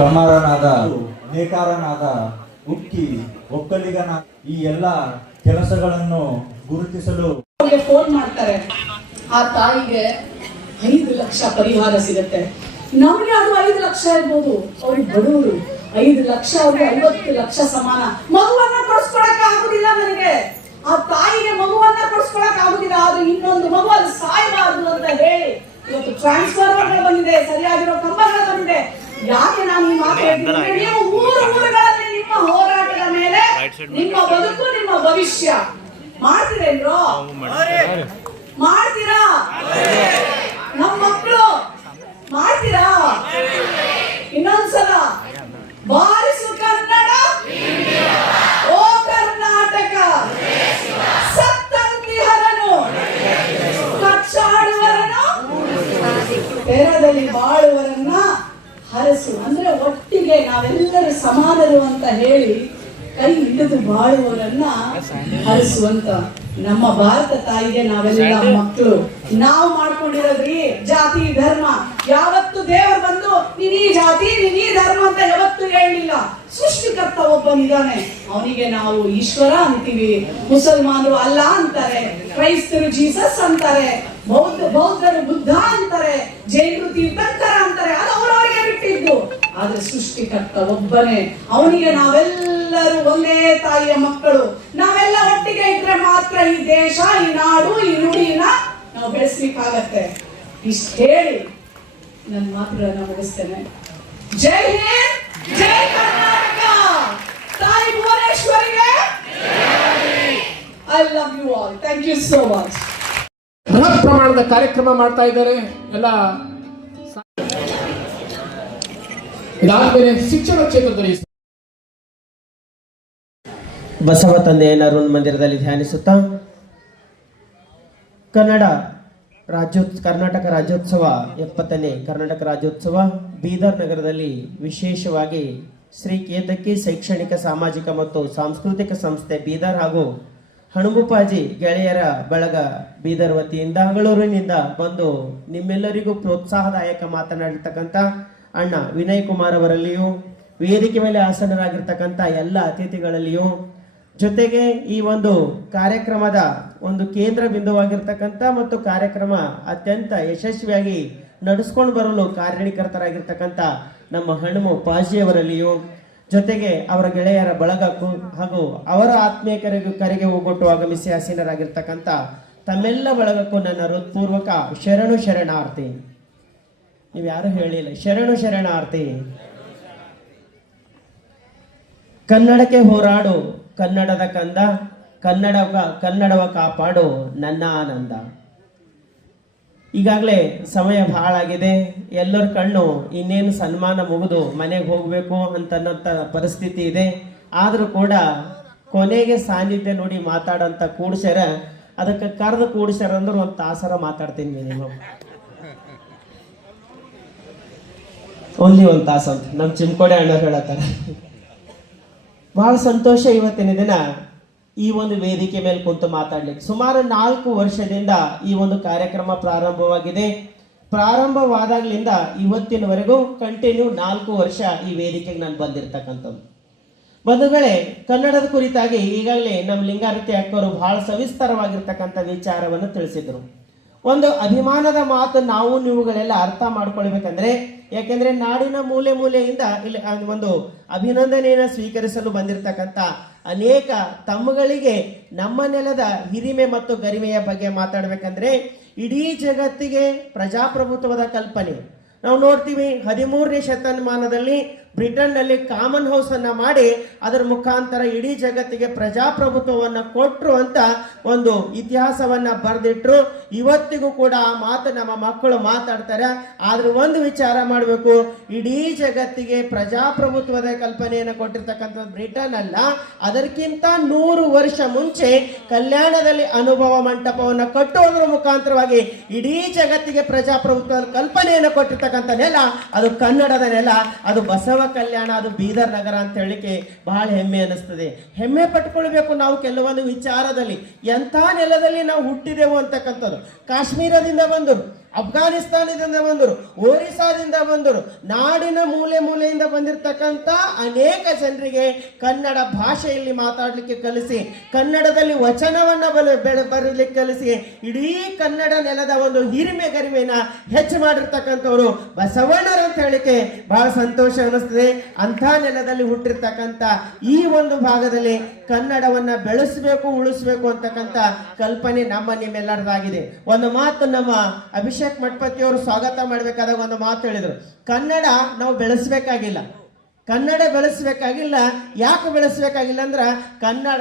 ಕಮಾರನಾದ, ನೇಕಾರನಾದ, ಉಕ್ಕಿ, ಒಕ್ಕಲಿಗನ ಈ ಎಲ್ಲ ಕೆಲಸಗಳನ್ನು ಗುರುತಿಸಲು ಫೋನ್ ಮಾಡ್ತಾರೆ. ಆ ತಾಯಿಗೆ 5 ಲಕ್ಷ ಪರಿಹಾರ ಸಿಗುತ್ತೆ. ನಮ್ಗೆ ಅದು 5 ಲಕ್ಷ ಇರ್ಬೋದು, ಅವ್ರಿಗೆ ಬಡವರು 5 ಲಕ್ಷ, ಅವ್ರಿಗೆ 50 ಲಕ್ಷ ಸಮಾನ. ಮಗುವನ್ನ ಕೊಡಿಸ್ಕೊಳಕ್ ಆಗುದಿಲ್ಲ ನನಗೆ, ಆ ತಾಯಿಗೆ ಮಗುವನ್ನ ಕೊಡಿಸ್ಕೊಳಕ್ ಆಗುದಿಲ್ಲ. ಆದ್ರೆ ಇನ್ನೊಂದು ಮಗು ಅದು ಸಾಯಬಾರದು ಅಂತ ಹೇಳಿ ಇವತ್ತು ಟ್ರಾನ್ಸ್ಫಾರ್ಮರ್ಗಳು ಬಂದಿದೆ, ಸರಿಯಾಗಿರೋ ಕಂಬಗಳು ಬಂದಿದೆ. ಯಾಕೆ ನಾನು ಈ ಮಾತು ಹೇಳ್ತೀನಿ? ನೀವು ಊರುಗಳಲ್ಲಿ ನಿಮ್ಮ ಹೋರಾಟದ ಮೇಲೆ ನಿಮ್ಮ ಬದುಕು, ನಿಮ್ಮ ಭವಿಷ್ಯ ಮಾಡ್ತೀರೇನ್ರೋ? ಮಾಡ್ತೀರಾ? ನಮ್ಮ ಮಕ್ಕಳು ಮಾಡ್ತೀರಾ? ಇನ್ನೊಂದ್ಸಲ ಬಾರಿಸು ಕನ್ನಡ, ಓ ಕರ್ನಾಟಕ, ಸತ್ತಂತಿಹರನು, ಕಚ್ಚಾಡುವರನು, ತೆರದಲ್ಲಿ ಬಾಳುವರನ್ನ ಹರಸು. ಅಂದ್ರೆ ಒಟ್ಟಿಗೆ ನಾವೆಲ್ಲರೂ ಸಮಾನರು ಅಂತ ಹೇಳಿ ಕೈ ಹಿಡಿದು ಬಾಳುವವರನ್ನ ಹರಿಸುವಂತ ನಮ್ಮ ಭಾರತ ತಾಯಿಗೆ ನಾವೆಲ್ಲ ಮಕ್ಕಳು. ನಾವು ಮಾಡ್ಕೊಂಡಿರೋದ್ರಿ ಜಾತಿ ಧರ್ಮ. ಯಾವತ್ತು ದೇವರು ಬಂದು ನೀನ್ ಈ ಜಾತಿ, ನೀನ್ ಈ ಧರ್ಮ ಅಂತ ಯಾವತ್ತು ಹೇಳಲಿಲ್ಲ. ಸೃಷ್ಟಿಕರ್ತ ಒಬ್ಬನಿದ್ದಾನೆ, ಅವನಿಗೆ ನಾವು ಈಶ್ವರ ಅಂತೀವಿ. ಮುಸಲ್ಮಾನರು ಅಲ್ಲ ಅಂತಾರೆ, ಕ್ರೈಸ್ತರು ಜೀಸಸ್ ಅಂತಾರೆ, ಬೌದ್ಧರು ಬುದ್ಧ ಅಂತಾರೆ, ಜೈನರು ತೀರ್ಥಂಕರ ಅಂತಾರೆ. ಅದು ಅವರವರಿಗೆ ಬಿಟ್ಟಿದ್ದು. ಆದ್ರೆ ಸೃಷ್ಟಿಕರ್ತ ಒಬ್ಬನೇ, ಅವನಿಗೆ ನಾವೆಲ್ಲರೂ ಒಂದೇ ತಾಯಿಯ ಮಕ್ಕಳು. ನಾವೆಲ್ಲ ಒಟ್ಟಿಗೆ ಇದ್ರೆ ಮಾತ್ರ ಈ ದೇಶ, ಈ ನಾಡು, ಈ ನುಡಿನ ನಾವು ಬೆಳೆಸ್ಲಿಕ್ಕಾಗತ್ತೆ. ಇಷ್ಟ ಹೇಳಿ ನನ್ನ ಮಾತುಗಳನ್ನ ಮುಗಿಸ್ತೇನೆ. ಜೈ ಹಿಂದ್, ಜೈ ಕರ್ನಾಟಕ, ತಾಯಿ ಭುವನೇಶ್ವರಿಗೆ I love you all. Thank you so much. ಬೃಹತ್ ಪ್ರಮಾಣದ ಕಾರ್ಯಕ್ರಮ ಮಾಡ್ತಾ ಇದ್ದಾರೆ ಎಲ್ಲ. ಇದಾದ್ಮೇಲೆ ಶಿಕ್ಷಣ ಕ್ಷೇತ್ರದಲ್ಲಿ ಬಸವ ತಂದೆಯನ್ನ ಅರುಣ್ ಮಂದಿರದಲ್ಲಿ ಧ್ಯಾನಿಸುತ್ತಾ ಕರ್ನಾಟಕ ರಾಜ್ಯೋತ್ಸವ 70ನೇ ಕರ್ನಾಟಕ ರಾಜ್ಯೋತ್ಸವ ಬೀದರ್ ನಗರದಲ್ಲಿ ವಿಶೇಷವಾಗಿ ಶ್ರೀ ಕೇತಕಿ ಶೈಕ್ಷಣಿಕ ಸಾಮಾಜಿಕ ಮತ್ತು ಸಾಂಸ್ಕೃತಿಕ ಸಂಸ್ಥೆ ಬೀದರ್ ಹಾಗೂ ಹಣುಮುಪಾಜಿ ಗೆಳೆಯರ ಬಳಗ ಬೀದರ್ ವತಿಯಿಂದ ಹಗಳೂರಿನಿಂದ ಬಂದು ನಿಮ್ಮೆಲ್ಲರಿಗೂ ಪ್ರೋತ್ಸಾಹದಾಯಕ ಮಾತನಾಡಿರ್ತಕ್ಕಂಥ ಅಣ್ಣ ವಿನಯ್ ಕುಮಾರ್ ಅವರಲ್ಲಿಯೂ, ವೇದಿಕೆ ಮೇಲೆ ಆಸನರಾಗಿರ್ತಕ್ಕಂಥ ಎಲ್ಲ ಅತಿಥಿಗಳಲ್ಲಿಯೂ, ಜೊತೆಗೆ ಈ ಒಂದು ಕಾರ್ಯಕ್ರಮದ ಒಂದು ಕೇಂದ್ರ ಬಿಂದುವಾಗಿರ್ತಕ್ಕಂಥ ಮತ್ತು ಕಾರ್ಯಕ್ರಮ ಅತ್ಯಂತ ಯಶಸ್ವಿಯಾಗಿ ನಡೆಸ್ಕೊಂಡು ಬರಲು ಕಾರ್ಯಕರ್ತರಾಗಿರ್ತಕ್ಕಂಥ ನಮ್ಮ ಹನುಮ ಪಾಜಿಯವರಲ್ಲಿಯೂ, ಜೊತೆಗೆ ಅವರ ಗೆಳೆಯರ ಬಳಗಕ್ಕೂ ಹಾಗೂ ಅವರ ಆತ್ಮೀಯ ಕರೆಗೆ ಹೋಗೊಟ್ಟು ಆಗಮಿಸಿ ಆಸೀನರಾಗಿರ್ತಕ್ಕಂಥ ತಮ್ಮೆಲ್ಲ ಬಳಗಕ್ಕೂ ನನ್ನ ಹೃತ್ಪೂರ್ವಕ ಶರಣಾರ್ಥಿ. ನೀವು ಯಾರು ಹೇಳಿಲ್ಲ, ಶರಣಾರ್ಥಿ. ಕನ್ನಡಕ್ಕೆ ಹೋರಾಡು ಕನ್ನಡದ ಕಂದ, ಕನ್ನಡವ ಕಾಪಾಡು ನನ್ನ ಆನಂದ. ಈಗಾಗಲೇ ಸಮಯ ಬಹಳ ಆಗಿದೆ, ಎಲ್ಲರ ಕಣ್ಣು ಇನ್ನೇನು ಸನ್ಮಾನ ಮುಗಿದು ಮನೆಗೆ ಹೋಗಬೇಕು ಅಂತನ್ನೋಂಥ ಪರಿಸ್ಥಿತಿ ಇದೆ. ಆದರೂ ಕೂಡ ಕೊನೆಗೆ ಸಾನ್ನಿಧ್ಯ ನೋಡಿ ಮಾತಾಡೋಂಥ ಕೂಡ್ಸ್ಯಾರ, ಅದಕ್ಕೆ ಕರೆದು ಕೂಡ್ಸ್ಯಾರ ಅಂದ್ರೆ ಒಂದು ತಾಸರ ಮಾತಾಡ್ತೀನಿ ಮಿನಿಮಮ್, ಓನ್ಲಿ ಒಂದು ತಾಸು ಅಂತ ನಮ್ಮ ಚಿಮ್ಕೋಡೆ ಅಣ್ಣವ್ರು ಹೇಳತ್ತಾರೆ. ಬಹಳ ಸಂತೋಷ ಇವತ್ತಿನ ದಿನ ಈ ಒಂದು ವೇದಿಕೆ ಮೇಲೆ ಕುಂತು ಮಾತಾಡ್ಲಿಕ್ಕೆ. ಸುಮಾರು 4 ವರ್ಷದಿಂದ ಈ ಒಂದು ಕಾರ್ಯಕ್ರಮ ಪ್ರಾರಂಭವಾಗಿದೆ. ಪ್ರಾರಂಭವಾದಾಗ್ಲಿಂದ ಇವತ್ತಿನವರೆಗೂ ಕಂಟಿನ್ಯೂ 4 ವರ್ಷ ಈ ವೇದಿಕೆಗೆ ನಾನು ಬಂದಿರ್ತಕ್ಕಂಥದ್ದು. ಬಂಧುಗಳೇ, ಕನ್ನಡದ ಕುರಿತಾಗಿ ಈಗಾಗಲೇ ನಮ್ಮ ಲಿಂಗಾರತಿ ಅಕ್ಕವರು ಬಹಳ ಸವಿಸ್ತರವಾಗಿರ್ತಕ್ಕಂಥ ವಿಚಾರವನ್ನು ತಿಳಿಸಿದ್ರು. ಒಂದು ಅಭಿಮಾನದ ಮಾತು ನಾವು ನೀವುಗಳೆಲ್ಲ ಅರ್ಥ ಮಾಡ್ಕೊಳ್ಬೇಕಂದ್ರೆ, ಯಾಕೆಂದ್ರೆ ನಾಡಿನ ಮೂಲೆಯಿಂದ ಇಲ್ಲಿ ಒಂದು ಅಭಿನಂದನೆಯನ್ನು ಸ್ವೀಕರಿಸಲು ಬಂದಿರತಕ್ಕಂಥ ಅನೇಕ ತಮ್ಮಗಳಿಗೆ ನಮ್ಮ ನೆಲದ ಹಿರಿಮೆ ಮತ್ತು ಗರಿಮೆಯ ಬಗ್ಗೆ ಮಾತಾಡಬೇಕಂದ್ರೆ ಇಡೀ ಜಗತ್ತಿಗೆ ಪ್ರಜಾಪ್ರಭುತ್ವದ ಕಲ್ಪನೆ ನಾವು ನೋಡ್ತೀವಿ. 13ನೇ ಶತಮಾನದಲ್ಲಿ ಬ್ರಿಟನ್ನಲ್ಲಿ ಕಾಮನ್ ಹೌಸ್ ಅನ್ನ ಮಾಡಿ ಅದರ ಮುಖಾಂತರ ಇಡೀ ಜಗತ್ತಿಗೆ ಪ್ರಜಾಪ್ರಭುತ್ವವನ್ನು ಕೊಟ್ಟರು ಅಂತ ಒಂದು ಇತಿಹಾಸವನ್ನ ಬರೆದಿಟ್ರು. ಇವತ್ತಿಗೂ ಕೂಡ ಆ ಮಾತು ನಮ್ಮ ಮಕ್ಕಳು ಮಾತಾಡ್ತಾರೆ. ಆದ್ರೆ ಒಂದು ವಿಚಾರ ಮಾಡಬೇಕು, ಇಡೀ ಜಗತ್ತಿಗೆ ಪ್ರಜಾಪ್ರಭುತ್ವದ ಕಲ್ಪನೆಯನ್ನು ಕೊಟ್ಟಿರ್ತಕ್ಕಂಥದ್ದು ಬ್ರಿಟನ್ ಅಲ್ಲ, ಅದಕ್ಕಿಂತ 100 ವರ್ಷ ಮುಂಚೆ ಕಲ್ಯಾಣದಲ್ಲಿ ಅನುಭವ ಮಂಟಪವನ್ನು ಕಟ್ಟುವುದರ ಮುಖಾಂತರವಾಗಿ ಇಡೀ ಜಗತ್ತಿಗೆ ಪ್ರಜಾಪ್ರಭುತ್ವದ ಕಲ್ಪನೆಯನ್ನು ಕೊಟ್ಟಿರ್ತಕ್ಕಂಥ ನೆಲ ಅದು ಕನ್ನಡದ ನೆಲ, ಅದು ಬಸವ ಕಲ್ಯಾಣ, ಅದು ಬೀದರ್ ನಗರ ಅಂತ ಹೇಳಿಕೆ ಬಹಳ ಹೆಮ್ಮೆ ಅನಿಸ್ತದೆ. ಹೆಮ್ಮೆ ಪಟ್ಕೊಳ್ಬೇಕು ನಾವು ಕೆಲವೊಂದು ವಿಚಾರದಲ್ಲಿ. ಎಂಥ ನೆಲದಲ್ಲಿ ನಾವು ಹುಟ್ಟಿದೆವು ಅಂತಕ್ಕಂಥದ್ದು. ಕಾಶ್ಮೀರದಿಂದ ಬಂದರು, ಅಫ್ಘಾನಿಸ್ತಾನದಿಂದ ಬಂದರು, ಒರಿಸ್ಸಾದಿಂದ ಬಂದರು, ನಾಡಿನ ಮೂಲೆ ಮೂಲೆಯಿಂದ ಬಂದಿರತಕ್ಕಂಥ ಅನೇಕ ಜನರಿಗೆ ಕನ್ನಡ ಭಾಷೆಯಲ್ಲಿ ಮಾತಾಡಲಿಕ್ಕೆ ಕಲಿಸಿ, ಕನ್ನಡದಲ್ಲಿ ವಚನವನ್ನ ಬರಲಿಕ್ಕೆ ಕಲಿಸಿ, ಇಡೀ ಕನ್ನಡ ನೆಲದ ಒಂದು ಹಿರಿಮೆ ಗರಿಮೆನ ಹೆಚ್ಚು ಮಾಡಿರ್ತಕ್ಕಂಥವ್ರು ಬಸವಣ್ಣರು ಅಂತ ಹೇಳಿಕೆ ಬಹಳ ಸಂತೋಷ ಅನಿಸ್ತದೆ. ಅಂಥ ನೆಲದಲ್ಲಿ ಹುಟ್ಟಿರ್ತಕ್ಕಂಥ ಈ ಒಂದು ಭಾಗದಲ್ಲಿ ಕನ್ನಡವನ್ನ ಬೆಳೆಸಬೇಕು, ಉಳಿಸ್ಬೇಕು ಅಂತಕ್ಕಂಥ ಕಲ್ಪನೆ ನಮ್ಮ ನಿಮ್ಮೆಲ್ಲರದಾಗಿದೆ. ಒಂದು ಮಾತು ನಮ್ಮ ಅಭಿಷೇಕ್ ಮಠಪತಿ ಅವರು ಸ್ವಾಗತ ಮಾಡಬೇಕಾದಾಗ ಒಂದು ಮಾತು ಹೇಳಿದ್ರು, ಕನ್ನಡ ನಾವು ಬೆಳೆಸಬೇಕಾಗಿಲ್ಲ. ಕನ್ನಡ ಬೆಳೆಸಬೇಕಾಗಿಲ್ಲ. ಯಾಕೆ ಬೆಳೆಸಬೇಕಾಗಿಲ್ಲ ಅಂದ್ರೆ ಕನ್ನಡ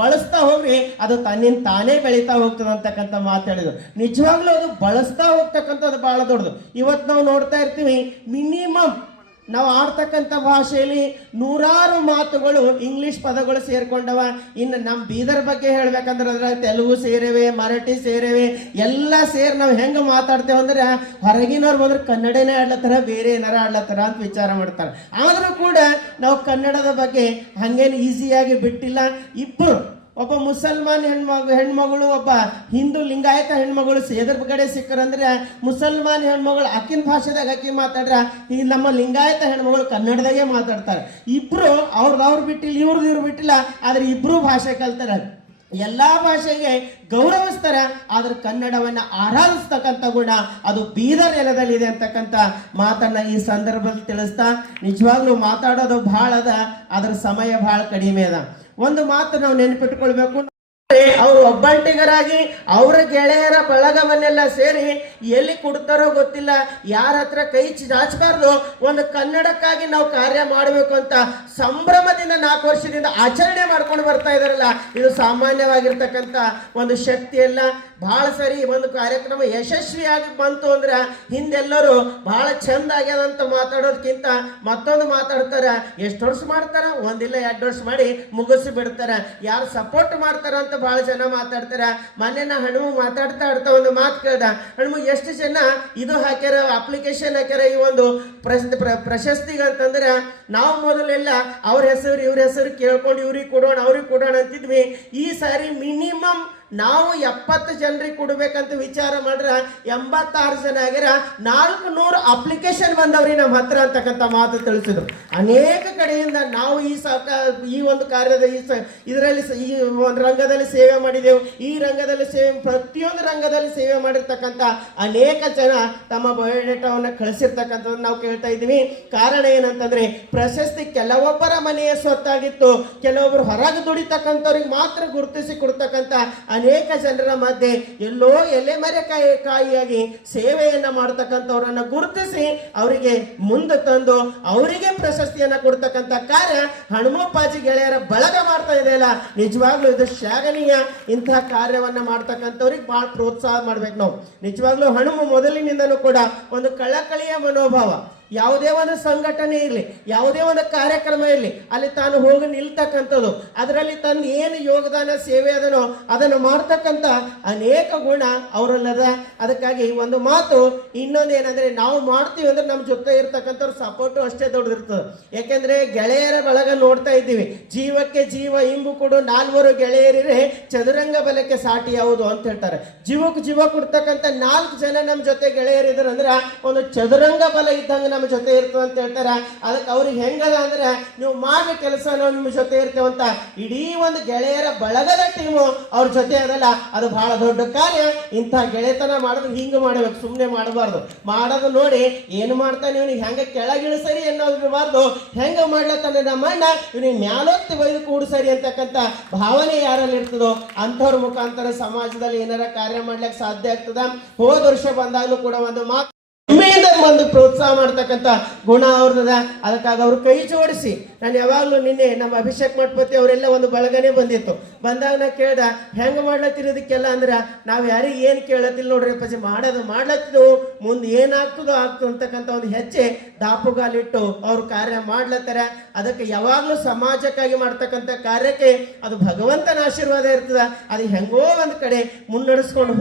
ಬಳಸ್ತಾ ಹೋಗ್ರಿ, ಅದು ತನ್ನಿಂದ ತಾನೇ ಬೆಳೀತಾ ಹೋಗ್ತದೆ ಅಂತಕ್ಕಂಥ ಮಾತು ಹೇಳಿದ್ರು. ನಿಜವಾಗ್ಲೂ ಅದು ಬಳಸ್ತಾ ಹೋಗ್ತಕ್ಕಂಥದ್ದು ಬಹಳ ದೊಡ್ಡದು. ಇವತ್ತು ನಾವು ನೋಡ್ತಾ ಇರ್ತೀವಿ, ಮಿನಿಮಮ್ ನಾವು ಆಡ್ತಕ್ಕಂಥ ಭಾಷೆಯಲ್ಲಿ ನೂರಾರು ಮಾತುಗಳು ಇಂಗ್ಲಿಷ್ ಪದಗಳು ಸೇರ್ಕೊಂಡವ. ಇನ್ನು ನಮ್ಮ ಬೀದರ್ ಬಗ್ಗೆ ಹೇಳ್ಬೇಕಂದ್ರೆ ಅದ್ರಾಗ ತೆಲುಗು ಸೇರಿವೆ, ಮರಾಠಿ ಸೇರಿವೆ, ಎಲ್ಲ ಸೇರಿ ನಾವು ಹೆಂಗೆ ಮಾತಾಡ್ತೇವೆ ಅಂದ್ರೆ ಹೊರಗಿನವ್ರು ಬಂದ್ರೆ ಕನ್ನಡನೇ ಆಡ್ಲತ್ತಾರ, ಬೇರೆ ಏನಾರ ಆಡ್ಲತ್ತಾರ ಅಂತ ವಿಚಾರ ಮಾಡ್ತಾರೆ. ಆದರೂ ಕೂಡ ನಾವು ಕನ್ನಡದ ಬಗ್ಗೆ ಹಂಗೇನು ಈಸಿಯಾಗಿ ಬಿಟ್ಟಿಲ್ಲ. ಇಬ್ಬರು, ಒಬ್ಬ ಮುಸಲ್ಮಾನ್ ಹೆಣ್ಮಗಳು, ಒಬ್ಬ ಹಿಂದೂ ಲಿಂಗಾಯತ ಹೆಣ್ಮಗಳು ಎದ್ರ ಕಡೆ ಸಿಕ್ಕರಂದ್ರೆ ಮುಸಲ್ಮಾನ್ ಹೆಣ್ಮಗಳು ಆಕಿನ ಭಾಷೆದಾಗ ಆಕಿ ಮಾತಾಡ್ರ, ಈ ನಮ್ಮ ಲಿಂಗಾಯತ ಹೆಣ್ಮಗಳು ಕನ್ನಡದಾಗೆ ಮಾತಾಡ್ತಾರೆ. ಇಬ್ರು ಅವ್ರು ಬಿಟ್ಟಿಲ್ಲ, ಇವ್ರು ಬಿಟ್ಟಿಲ್ಲ, ಆದ್ರೆ ಇಬ್ರು ಭಾಷೆ ಕಲ್ತಾರ. ಎಲ್ಲಾ ಭಾಷೆಗೆ ಗೌರವಿಸ್ತಾರ, ಆದ್ರೆ ಕನ್ನಡವನ್ನ ಆರಾಧಿಸ್ತಕ್ಕಂಥ ಗುಣ ಅದು ಬೀದರ್ ನೆಲದಲ್ಲಿದೆ ಅಂತಕ್ಕಂಥ ಮಾತನ್ನ ಈ ಸಂದರ್ಭದಲ್ಲಿ ತಿಳಿಸ್ತಾ, ನಿಜವಾಗ್ಲೂ ಮಾತಾಡೋದು ಬಹಳ ಅದ, ಅದ್ರ ಸಮಯ ಬಹಳ ಕಡಿಮೆ ಅದ. ಒಂದು ಮಾತು ನಾವು ನೆನಪಿಟ್ಕೊಳ್ಬೇಕು, ಅವರು ಒಬ್ಬಂಟಿಗರಾಗಿ ಅವರ ಗೆಳೆಯರ ಬಳಗವನ್ನೆಲ್ಲ ಸೇರಿ ಎಲ್ಲಿ ಕೊಡ್ತಾರೋ ಗೊತ್ತಿಲ್ಲ, ಯಾರ ಹತ್ರ ಕೈ ಚಾಚಬಾರ್ದು, ಒಂದು ಕನ್ನಡಕ್ಕಾಗಿ ನಾವು ಕಾರ್ಯ ಮಾಡಬೇಕು ಅಂತ ಸಂಭ್ರಮದಿಂದ 4 ವರ್ಷದಿಂದ ಆಚರಣೆ ಮಾಡ್ಕೊಂಡು ಬರ್ತಾ ಇದಾರಲ್ಲ, ಇದು ಸಾಮಾನ್ಯವಾಗಿರ್ತಕ್ಕಂಥ ಒಂದು ಶಕ್ತಿ ಅಲ್ಲ. ಬಹಳ ಸರಿ ಒಂದು ಕಾರ್ಯಕ್ರಮ ಯಶಸ್ವಿಯಾಗಿ ಬಂತು ಅಂದ್ರೆ ಹಿಂದೆಲ್ಲರೂ ಬಹಳ ಚಂದ ಆಗ್ಯದಂತ ಮಾತಾಡೋದಕ್ಕಿಂತ ಮತ್ತೊಂದು ಮಾತಾಡ್ತಾರ. ಎಷ್ಟು ವರ್ಷ ಮಾಡ್ತಾರ? 1 ಇಲ್ಲ 2 ವರ್ಷ ಮಾಡಿ ಮುಗಿಸಿ ಬಿಡ್ತಾರ. ಯಾರು ಸಪೋರ್ಟ್ ಮಾಡ್ತಾರ ಅಂತ ಬಹಳ ಜನ ಮಾತಾಡ್ತಾರ. ಮೊನ್ನೆ ನಾ ಹಣ್ಣು ಮಾತಾಡ್ತಾ ಒಂದು ಮಾತು ಕೇಳ್ದ, ಹಣ್ಣು ಎಷ್ಟು ಜನ ಇದು ಹಾಕ್ಯಾರ, ಅಪ್ಲಿಕೇಶನ್ ಹಾಕ್ಯಾರ ಈ ಒಂದು ಪ್ರಶಸ್ತಿಗೆ ಅಂತಂದ್ರೆ, ನಾವು ಮೊದಲೆಲ್ಲ ಅವ್ರ ಹೆಸರು ಇವ್ರ ಹೆಸರು ಕೇಳ್ಕೊಂಡು ಇವ್ರಿಗೆ ಕೊಡೋಣ ಅವ್ರಿಗೆ ಕೊಡೋಣ ಅಂತಿದ್ವಿ. ಈ ಸಾರಿ ಮಿನಿಮಮ್ ನಾವು 70 ಜನರಿಗೆ ಕೊಡ್ಬೇಕಂತ ವಿಚಾರ ಮಾಡ್ರ 86 ಜನ ಆಗ್ಯಾರ. 400 ಅಪ್ಲಿಕೇಶನ್ ಬಂದವ್ರಿ ನಮ್ಮ ಹತ್ರ ಅಂತಕ್ಕಂಥ ಮಾತು ತಿಳಿಸಿದ್ರು. ಅನೇಕ ಕಡೆಯಿಂದ ನಾವು ಈ ಒಂದು ಕಾರ್ಯದ ಇದರಲ್ಲಿ ಈ ಒಂದು ರಂಗದಲ್ಲಿ ಸೇವೆ ಮಾಡಿದೆವು. ಈ ರಂಗದಲ್ಲಿ ಪ್ರತಿಯೊಂದು ರಂಗದಲ್ಲಿ ಸೇವೆ ಮಾಡಿರ್ತಕ್ಕಂಥ ಅನೇಕ ಜನ ತಮ್ಮ ಬಯೋಡೇಟಾವನ್ನು ಕಳಿಸಿರ್ತಕ್ಕಂಥದ್ದು ನಾವು ಕೇಳ್ತಾ ಇದ್ದೀವಿ. ಕಾರಣ ಏನಂತಂದ್ರೆ, ಪ್ರಶಸ್ತಿ ಕೆಲವೊಬ್ಬರ ಮನೆಯ ಸ್ವತ್ತಾಗಿತ್ತು, ಕೆಲವೊಬ್ಬರು ಹೊರಗೆ ದುಡಿತಕ್ಕಂಥವ್ರಿಗೆ ಮಾತ್ರ ಗುರುತಿಸಿ ಕೊಡ್ತಕ್ಕಂಥ ಅನೇಕ ಜನರ ಮಧ್ಯೆ ಎಲ್ಲೋ ಎಲೆಮರೆಕಾಯಿಯಾಗಿ ಸೇವೆಯನ್ನ ಮಾಡ್ತಕ್ಕಂಥವ್ರನ್ನ ಗುರುತಿಸಿ ಅವರಿಗೆ ಮುಂದೆ ತಂದು ಅವರಿಗೆ ಪ್ರಶಸ್ತಿಯನ್ನ ಕೊಡ್ತಕ್ಕಂಥ ಕಾರ್ಯ ಹನುಮಪ್ಪಾಜಿ ಗೆಳೆಯರ ಬಳಗ ಮಾಡ್ತಾ ಇದೆಯಲ್ಲ, ನಿಜವಾಗ್ಲೂ ಇದು ಶ್ಲಾಘನೀಯ. ಇಂತಹ ಕಾರ್ಯವನ್ನ ಮಾಡ್ತಕ್ಕಂಥವ್ರಿಗೆ ಬಹಳ ಪ್ರೋತ್ಸಾಹ ಮಾಡ್ಬೇಕು ನಾವು. ನಿಜವಾಗ್ಲೂ ಹನುಮ ಮೊದಲಿನಿಂದನೂ ಕೂಡ ಒಂದು ಕಳಕಳಿಯ ಮನೋಭಾವ. ಯಾವುದೇ ಒಂದು ಸಂಘಟನೆ ಇರಲಿ, ಯಾವುದೇ ಒಂದು ಕಾರ್ಯಕ್ರಮ ಇರಲಿ, ಅಲ್ಲಿ ತಾನು ಹೋಗಿ ನಿಲ್ತಕ್ಕಂಥದ್ದು, ಅದರಲ್ಲಿ ತನ್ನ ಏನು ಯೋಗದಾನ ಸೇವೆ ಅದನೋ ಅದನ್ನು ಮಾಡ್ತಕ್ಕಂಥ ಅನೇಕ ಗುಣ ಅವರಲ್ಲದ. ಅದಕ್ಕಾಗಿ ಒಂದು ಮಾತು ಇನ್ನೊಂದು ಏನಂದ್ರೆ, ನಾವು ಮಾಡ್ತೀವಿ ಅಂದ್ರೆ ನಮ್ಮ ಜೊತೆ ಇರ್ತಕ್ಕಂಥವ್ರ ಸಪೋರ್ಟು ಅಷ್ಟೇ ದೊಡ್ಡದಿರ್ತದೆ. ಯಾಕೆಂದ್ರೆ ಗೆಳೆಯರ ಬಳಗ ನೋಡ್ತಾ ಇದ್ದೀವಿ, ಜೀವಕ್ಕೆ ಜೀವ ಇಂಬು ಕೊಡು 4 ಗೆಳೆಯರಿರೇ ಚದುರಂಗ ಬಲಕ್ಕೆ ಸಾಟಿ ಯಾವುದು ಅಂತ ಹೇಳ್ತಾರೆ. ಜೀವಕ್ಕೆ ಜೀವ ಕೊಡ್ತಕ್ಕಂಥ 4 ಜನ ನಮ್ಮ ಜೊತೆ ಗೆಳೆಯರಿದ್ರು ಅಂದ್ರೆ ಒಂದು ಚದುರಂಗ ಬಲ ಇದ್ದಂಗೆ ನಮ್ಮ ಜೊತೆ ಇರ್ತದೆ ಅಂತ ಹೇಳ್ತಾರೆ. ಅದಕ್ಕೆ ಅವ್ರಿಗೆ ಹೆಂಗದ ಅಂದ್ರೆ, ನೀವು ಮಾಡೋ ಕೆಲಸ ನಾವು ನಿಮ್ಮ ಜೊತೆ ಇರ್ತೇವಂತ ಇಡೀ ಒಂದು ಗೆಳೆಯರ ಬಳಗದ ಟೀಮು ಅವ್ರ ಜೊತೆ ಅದಲ್ಲ, ಅದು ಬಹಳ ದೊಡ್ಡ ಕಾರ್ಯ. ಇಂಥ ಗೆಳೆತನ ಮಾಡಿದ್ರೆ ಹಿಂಗೆ ಮಾಡಬೇಕು, ಸುಮ್ಮನೆ ಮಾಡಬಾರ್ದು. ಮಾಡೋದು ನೋಡಿ ಏನು ಮಾಡ್ತಾನೆ ಇವನಿಗೆ ಹೆಂಗೆ ಕೆಳಗಿಳಿಸರಿ ಅನ್ನೋದು ಇರಬಾರ್ದು, ಹೆಂಗೆ ಮಾಡ್ಲತ್ತಾನೆ ನಮ್ಮ ಅಣ್ಣ ಇವನಿಗೆ ಮ್ಯಾಲೊತ್ತಿ ಬೈದು ಕೂಡು ಸರಿ ಅಂತಕ್ಕಂಥ ಭಾವನೆ ಯಾರಲ್ಲಿ ಇರ್ತದೋ ಅಂಥವ್ರ ಮುಖಾಂತರ ಸಮಾಜದಲ್ಲಿ ಏನಾರ ಕಾರ್ಯ ಮಾಡ್ಲಿಕ್ಕೆ ಸಾಧ್ಯ ಆಗ್ತದ. ಹೋದ ವರ್ಷ ಬಂದಾಗಲೂ ಕೂಡ ಒಂದು ಮಾತು ಒಂದು ಪ್ರೋತ್ಸಾಹ ಮಾಡ್ತಕ್ಕಂಥ ಗುಣ ಅವ್ರದ. ಅದಕ್ಕಾಗಿ ಅವ್ರು ಕೈ ಜೋಡಿಸಿ, ನಾನು ಯಾವಾಗಲೂ ನಿನ್ನೆ ನಮ್ಮ ಅಭಿಷೇಕ್ ಮಠಪತಿ ಅವರೆಲ್ಲ ಒಂದು ಬಳಗನೆ ಬಂದಿತ್ತು. ಬಂದಾಗ ನಾ ಕೇಳ್ದ, ಹೆಂಗ ಮಾಡ್ಲತ್ತಿರೋದಕ್ಕೆಲ್ಲ ಅಂದ್ರೆ, ನಾವು ಯಾರಿಗೆ ಏನು ಕೇಳತ್ತಿಲ್ಲ ನೋಡ್ರಿ ಪಜೆ, ಮಾಡ್ಲತ್ತಿದ್ದು ಮುಂದೆ ಏನಾಗ್ತದೋ ಆಗ್ತದೆ ಅಂತಕ್ಕಂಥ ಒಂದು ಹೆಜ್ಜೆ ದಾಪುಗಾಲಿಟ್ಟು ಅವ್ರು ಕಾರ್ಯ ಮಾಡ್ಲತ್ತಾರ. ಅದಕ್ಕೆ ಯಾವಾಗಲೂ ಸಮಾಜಕ್ಕಾಗಿ ಮಾಡ್ತಕ್ಕಂಥ ಕಾರ್ಯಕ್ಕೆ ಅದು ಭಗವಂತನ ಆಶೀರ್ವಾದ ಇರ್ತದ. ಅದು ಹೆಂಗೋ ಒಂದು ಕಡೆ ಮುನ್ನಡೆಸ್ಕೊಂಡು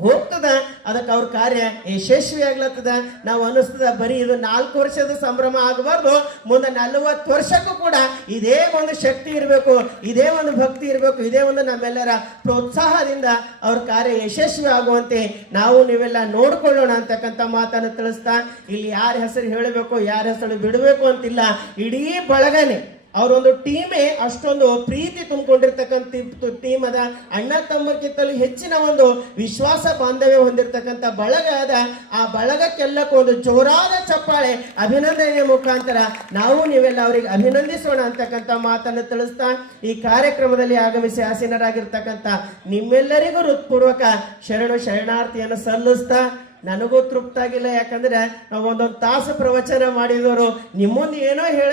ಹೋಗ್ತದ, ಅದಕ್ಕೆ ಅವ್ರ ಕಾರ್ಯ ಯಶಸ್ವಿ ಆಗ್ಲತ್ತದ. ನಾವು ಅನ್ನಿಸ್ತದ ಬರೀ ಇದು 4 ವರ್ಷದ ಸಂಭ್ರಮ ಆಗಬಾರ್ದು, ಮುಂದೆ 40 ವರ್ಷಕ್ಕೂ ಕೂಡ ಇದೇ ಒಂದು ಶಕ್ತಿ ಇರಬೇಕು, ಇದೇ ಒಂದು ಭಕ್ತಿ ಇರಬೇಕು, ಇದೇ ಒಂದು ನಮ್ಮೆಲ್ಲರ ಪ್ರೋತ್ಸಾಹದಿಂದ ಅವ್ರ ಕಾರ್ಯ ಯಶಸ್ವಿ ಆಗುವಂತೆ ನಾವು ನೀವೆಲ್ಲ ನೋಡ್ಕೊಳ್ಳೋಣ ಅಂತಕ್ಕಂಥ ಮಾತನ್ನು ತಿಳಿಸ್ತಾ, ಇಲ್ಲಿ ಯಾರ ಹೆಸರು ಹೇಳಬೇಕು ಯಾರ ಹೆಸರು ಬಿಡಬೇಕು ಅಂತಿಲ್ಲ, ಇಡೀ ಬಳಗನೆ ಅವರೊಂದು ಟೀಮೇ ಅಷ್ಟೊಂದು ಪ್ರೀತಿ ತುಂಬಿಕೊಂಡಿರ್ತಕ್ಕಂಥ ಟೀಮ್ ಅದ. ಅಣ್ಣ ತಮ್ಮಕ್ಕಿಂತಲೂ ಹೆಚ್ಚಿನ ಒಂದು ವಿಶ್ವಾಸ ಬಾಂಧವ್ಯ ಹೊಂದಿರತಕ್ಕಂಥ ಬಳಗ ಅದ. ಆ ಬಳಗಕ್ಕೆಲ್ಲಕ್ಕೂ ಒಂದು ಜೋರಾದ ಚಪ್ಪಾಳೆ ಅಭಿನಂದನೆಯ ಮುಖಾಂತರ ನಾವು ನೀವೆಲ್ಲ ಅವರಿಗೆ ಅಭಿನಂದಿಸೋಣ ಅಂತಕ್ಕಂಥ ಮಾತನ್ನು ತಿಳಿಸ್ತಾ, ಈ ಕಾರ್ಯಕ್ರಮದಲ್ಲಿ ಆಗಮಿಸಿ ಆಸೀನರಾಗಿರ್ತಕ್ಕಂಥ ನಿಮ್ಮೆಲ್ಲರಿಗೂ ಹೃತ್ಪೂರ್ವಕ ಶರಣಾರ್ಥಿಯನ್ನು ಸಲ್ಲಿಸ್ತಾ, ನನಗೂ ತೃಪ್ತ ಆಗಿಲ್ಲ. ಯಾಕಂದ್ರೆ ನಾವು ಒಂದೊಂದು ತಾಸು ಪ್ರವಚನ ಮಾಡಿದವರು ನಿಮ್ಮ ಮುಂದೆ ಏನೋ ಹೇಳಿ